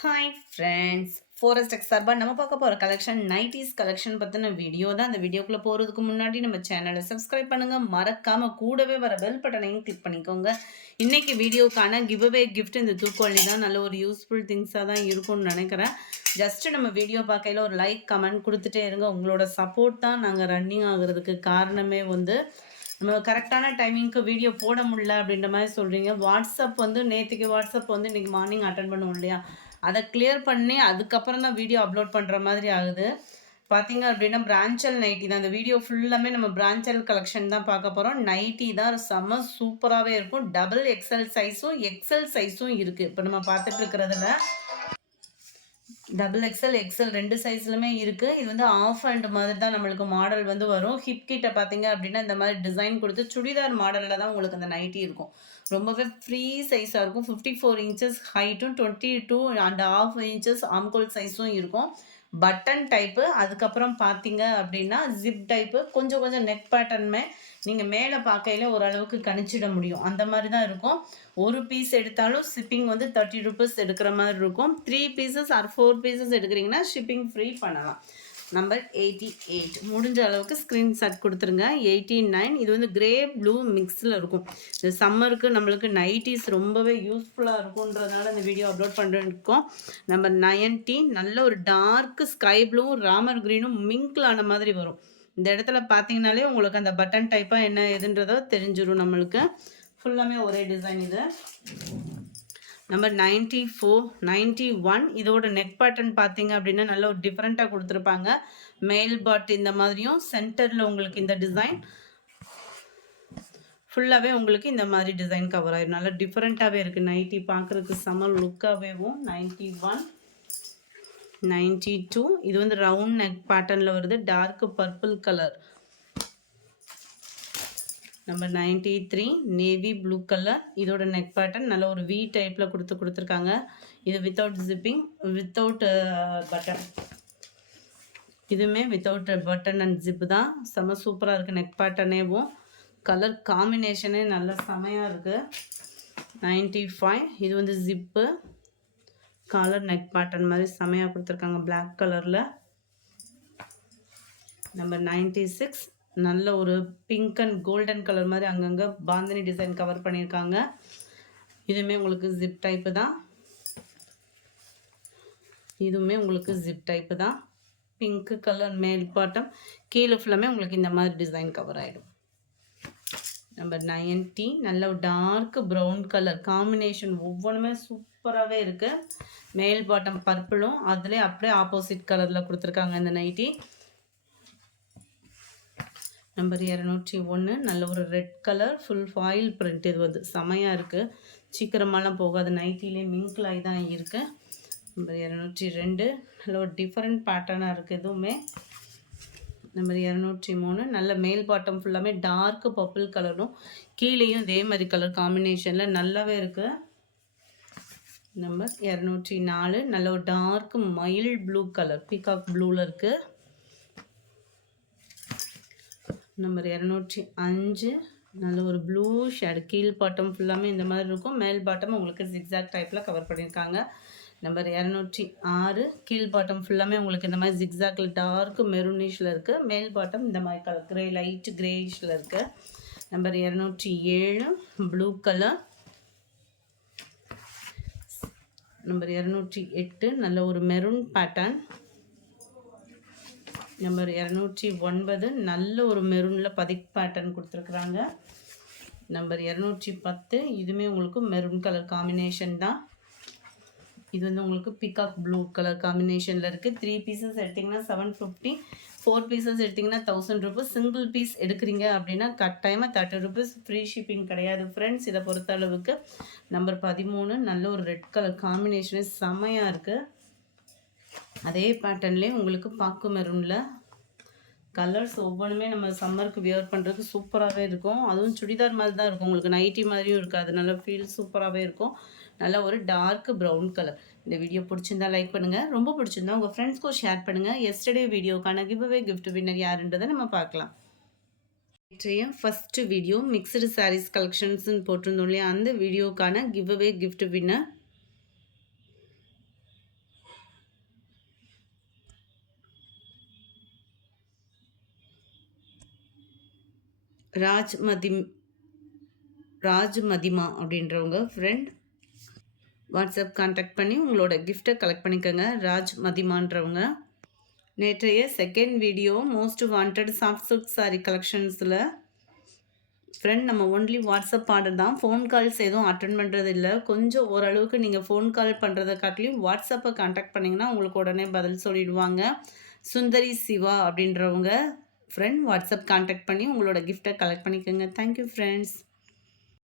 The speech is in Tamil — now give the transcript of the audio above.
ஹாய் ஃப்ரெண்ட்ஸ், ஃபாரஸ்ட் எக்ஸ் சார்பாக நம்ம பார்க்க போகிற கலெக்ஷன் நைட்டிஸ் கலெக்ஷன் பற்றின வீடியோ தான். அந்த வீடியோக்குள்ளே போகிறதுக்கு முன்னாடி நம்ம சேனலை சப்ஸ்கிரைப் பண்ணுங்கள், மறக்காமல் கூடவே வர பெல் பட்டனையும் கிளிக் பண்ணிக்கோங்க. இன்றைக்கி வீடியோக்கான கிவ்அவே கிஃப்ட் இந்த தூக்குவள்ளி தான். நல்ல ஒரு யூஸ்ஃபுல் திங்ஸாக தான் இருக்கும்னு நினைக்கிறேன். ஜஸ்ட்டு நம்ம வீடியோ பார்க்கையில் ஒரு லைக் கமெண்ட் கொடுத்துட்டே இருங்க. உங்களோட சப்போர்ட் தான் நாங்கள் ரன்னிங் ஆகிறதுக்கு காரணமே நம்ம கரெக்டான டைமிங்க்கு வீடியோ போட முடியல அப்படின்ற மாதிரி சொல்கிறீங்க. வாட்ஸ்அப் நேற்றுக்கு வாட்ஸ்அப் இன்றைக்கி மார்னிங் அட்டன் பண்ணுவோம் இல்லையா, அதை கிளியர் பண்ணி அதுக்கப்புறம் தான் வீடியோ அப்லோட் பண்ணுற மாதிரி ஆகுது. பார்த்தீங்க அப்படின்னா பிரான்ச்சல் நைட்டி தான். அந்த வீடியோ ஃபுல்லாமே நம்ம பிரான்ச்சல் கலெக்ஷன் தான் பார்க்க போகிறோம். நைட்டி தான் செம்ம சூப்பராகவே இருக்கும். டபுள் எக்ஸ்எல் சைஸும் எக்ஸ்எல் சைஸும் இருக்குது. இப்போ நம்ம பார்த்துட்டு இருக்கிறதுல டபுள் எக்ஸ்எல் எக்ஸ்எல் ரெண்டு சைஸ்லுமே இருக்குது. இது ஆஃப் அண்ட் மாதிரி தான் நம்மளுக்கு மாடல் வரும். ஹிப் கிட்ட பார்த்தீங்க அப்படின்னா இந்த மாதிரி டிசைன் கொடுத்து சுடிதார் மாடலில் தான் உங்களுக்கு அந்த நைட்டி இருக்கும். ரொம்பவே ஃப்ரீ சைஸாக இருக்கும். 54 இன்ச்சஸ் ஹைட்டும் 22.5 இன்ச்சஸ் ஆம்கோல் சைஸும் இருக்கும். Button type. அதுக்கப்புறம் பார்த்தீங்க அப்படின்னா ஜிப் டைப்பு. கொஞ்சம் நெக் பேட்டர்னுமே நீங்கள் மேலே பார்க்கையில் ஓரளவுக்கு கணிச்சிட முடியும். அந்த மாதிரி தான் இருக்கும். ஒரு பீஸ் எடுத்தாலும் ஷிப்பிங் 30 ருபீஸ் எடுக்கிற மாதிரி இருக்கும். 3 பீசஸ் ஆர் 4 பீசஸ் எடுக்கிறீங்கன்னா ஷிப்பிங் ஃப்ரீ பண்ணலாம். நம்பர் 88 முடிஞ்ச அளவுக்கு ஸ்க்ரீன்ஷாட் கொடுத்துருங்க. 89 இது கிரே ப்ளூ மிக்ஸில் இருக்கும். இந்த சம்மருக்கு நம்மளுக்கு நைட்டிஸ் ரொம்பவே யூஸ்ஃபுல்லாக இருக்குன்றதுனால இந்த வீடியோ அப்லோட் பண்ணிருக்கோம். நம்பர் 90 நல்ல ஒரு டார்க் ஸ்கை ப்ளூவும் ராமர் க்ரீனும் மிங்கிள் ஆன மாதிரி வரும். இந்த இடத்துல பார்த்தீங்கனாலே உங்களுக்கு அந்த பட்டன் டைப்பாக என்ன எதுன்றதோ தெரிஞ்சிடும். நம்மளுக்கு ஃபுல்லாமே ஒரே டிசைன். இது நம்பர் 94 91 இதோட நெக் பேட்டர்ன் பார்த்தீங்க அப்படின்னா நல்ல ஒரு டிஃப்ரெண்ட்டாக கொடுத்துருப்பாங்க. மேல் பாட் இந்த மாதிரியும் சென்டரில் உங்களுக்கு இந்த டிசைன் ஃபுல்லாகவே உங்களுக்கு இந்த மாதிரி டிசைன் கவர் ஆயிடும். நல்லா டிஃப்ரெண்ட்டாகவே இருக்குது. நைட்டி பார்க்குறதுக்கு செம லுக்காகவேவும். 91 92 இது ரவுண்ட் நெக் பேட்டர்னில் வருது. Dark purple colour. Number 93 navy blue colour. இதோட நெக் பேட்டர்ன் நல்ல ஒரு வி டைப்பில் கொடுத்துருக்காங்க. இது வித்தவுட் ஜிப்பிங், வித்தவுட் பட்டன். இதுவுமே வித்தவுட் பட்டன் அண்ட் ஜிப்பு தான். செம்ம சூப்பராக இருக்குது. நெக் பேட்டர்னேவும் கலர் காம்பினேஷனே நல்ல செமையாக இருக்குது. 95 இது ஜிப்பு காலர் நெக் பேட்டர்ன் மாதிரி செமையாக கொடுத்துருக்காங்க பிளாக் கலரில். நம்பர் 96 நல்ல ஒரு பிங்க் அண்ட் கோல்டன் கலர் மாதிரி அங்கங்கே பாந்தினி டிசைன் கவர் பண்ணியிருக்காங்க. இதுவுமே உங்களுக்கு ஜிப் டைப்பு தான். இதுவுமே உங்களுக்கு ஜிப் டைப்பு தான். பிங்க் கலர் மேல் பாட்டம், கீழே ஃபுல்லாமே உங்களுக்கு இந்த மாதிரி டிசைன் கவர் ஆகிடும். நம்பர் 90 நல்ல ஒரு டார்க் ப்ரௌன் கலர் காம்பினேஷன் ஒவ்வொன்றுமே சூப்பராகவே இருக்குது. மேல் பாட்டம் பர்பிளும் அதிலே அப்படியே ஆப்போசிட் கலரில் கொடுத்துருக்காங்க இந்த நைட்டி. நம்பர் 201 நல்ல ஒரு red colour full foil print. இது செமையாக இருக்குது. சீக்கிரமாலாம் போகாது. நைட்டிலே மிங்கிளாகி தான் இருக்குது. நம்பர் 202 நல்ல ஒரு டிஃப்ரெண்ட் பேட்டர்னாக இருக்குது. இதுவுமே நம்பர் 203 நல்ல மேல் பாட்டம் ஃபுல்லாமே டார்க் பர்பிள் கலரும் கீழேயும் இதே மாதிரி கலர் காம்பினேஷனில் நல்லாவே இருக்குது. நம்பர் 204 நல்ல ஒரு டார்க் மயில் ப்ளூ கலர் பீகாக் ப்ளூவில் இருக்குது. நம்பர் 205 நல்ல ஒரு ப்ளூ ஷேடு. கீழ் பாட்டம் ஃபுல்லாமே இந்த மாதிரி இருக்கும். மேல் பாட்டம் உங்களுக்கு ஜிக்ஸாக் டைப்பில் கவர் பண்ணியிருக்காங்க. நம்பர் 206 கீழ் பாட்டம் ஃபுல்லாமே உங்களுக்கு இந்த மாதிரி ஜிக்ஸாக்கில் டார்க் மெரூனிஷில் இருக்குது. மேல் பாட்டம் இந்த மாதிரி கலர் கிரே லைட் கிரேயிஷில் இருக்குது. Number 207 blue colour. நம்பர் 208 நல்ல ஒரு மெரூன் பேட்டர்ன். நம்பர் 209 நல்ல ஒரு மெரூனில் பதிக் பேட்டர்ன் கொடுத்துருக்குறாங்க. நம்பர் 210 இதுவுமே உங்களுக்கு மெரூன் கலர் காம்பினேஷன் தான். இது உங்களுக்கு பிகாக் ப்ளூ கலர் காம்பினேஷனில் இருக்குது. 3 பீசஸ் எடுத்திங்கன்னா 750, 4 பீசஸ் எடுத்திங்கன்னா 1000 ருபீஸ். சிங்கிள் பீஸ் எடுக்கிறீங்க அப்படின்னா கட்டாயமாக 30 ருபீஸ் ஃப்ரீ ஷிப்பிங் கிடையாது ஃப்ரெண்ட்ஸ். இதை பொறுத்த அளவுக்கு நம்பர் 13 நல்ல ஒரு ரெட் கலர் காம்பினேஷனே செம்மையாக இருக்குது. அதே பேட்டர்ன்லேயே உங்களுக்கு பாக்கு மெரூனில் கலர்ஸ் ஒவ்வொன்றுமே நம்ம சம்மருக்கு வியர் பண்ணுறதுக்கு சூப்பராகவே இருக்கும். அதுவும் சுடிதார் மாதிரி தான் இருக்கும். உங்களுக்கு நைட்டி மாதிரியும் இருக்காது. நல்ல ஃபீல் சூப்பராகவே இருக்கும். நல்ல ஒரு டார்க் ப்ரௌன் கலர். இந்த வீடியோ பிடிச்சிருந்தா லைக் பண்ணுங்கள். ரொம்ப பிடிச்சிருந்தா உங்கள் ஃப்ரெண்ட்ஸ்க்கும் ஷேர் பண்ணுங்கள். எஸ்டர்டே வீடியோக்கான கிவ்அவே கிஃப்ட் வின்னர் யாருன்றதை நம்ம பார்க்கலாம். ஃபஸ்ட்டு வீடியோ மிக்சடு சாரீஸ் கலெக்ஷன்ஸ்ன்னு போட்டிருந்தோம் இல்லையா, அந்த வீடியோக்கான giveaway gift winner Raj Mathim Raj Mathima அப்படின்றவங்க ஃப்ரெண்ட் வாட்ஸ்அப் கான்டாக்ட் பண்ணி உங்களோட கிஃப்ட்டை கலெக்ட் பண்ணிக்கோங்க. ராஜ் மதிமான்றவங்க. நேற்றைய second video most wanted soft silk saree கலெக்ஷன்ஸில் ஃப்ரெண்ட் நம்ம ஒன்லி வாட்ஸ்அப் ஆர்டர் தான். ஃபோன் கால்ஸ் எதுவும் அட்டன் பண்ணுறது இல்லை. கொஞ்சம் ஓரளவுக்கு நீங்கள் ஃபோன் கால் பண்ணுறதை காட்டிலையும் வாட்ஸ்அப்பை கான்டாக்ட் பண்ணிங்கன்னா உங்களுக்கு உடனே பதில் சொல்லிடுவாங்க. சுந்தரி சிவா அப்படின்றவங்க ஃப்ரெண்ட் வாட்ஸ்அப் கான்டாக்ட் பண்ணி உங்களோட கிஃப்ட்டை கலெக்ட் பண்ணிக்கோங்க. Thank you friends.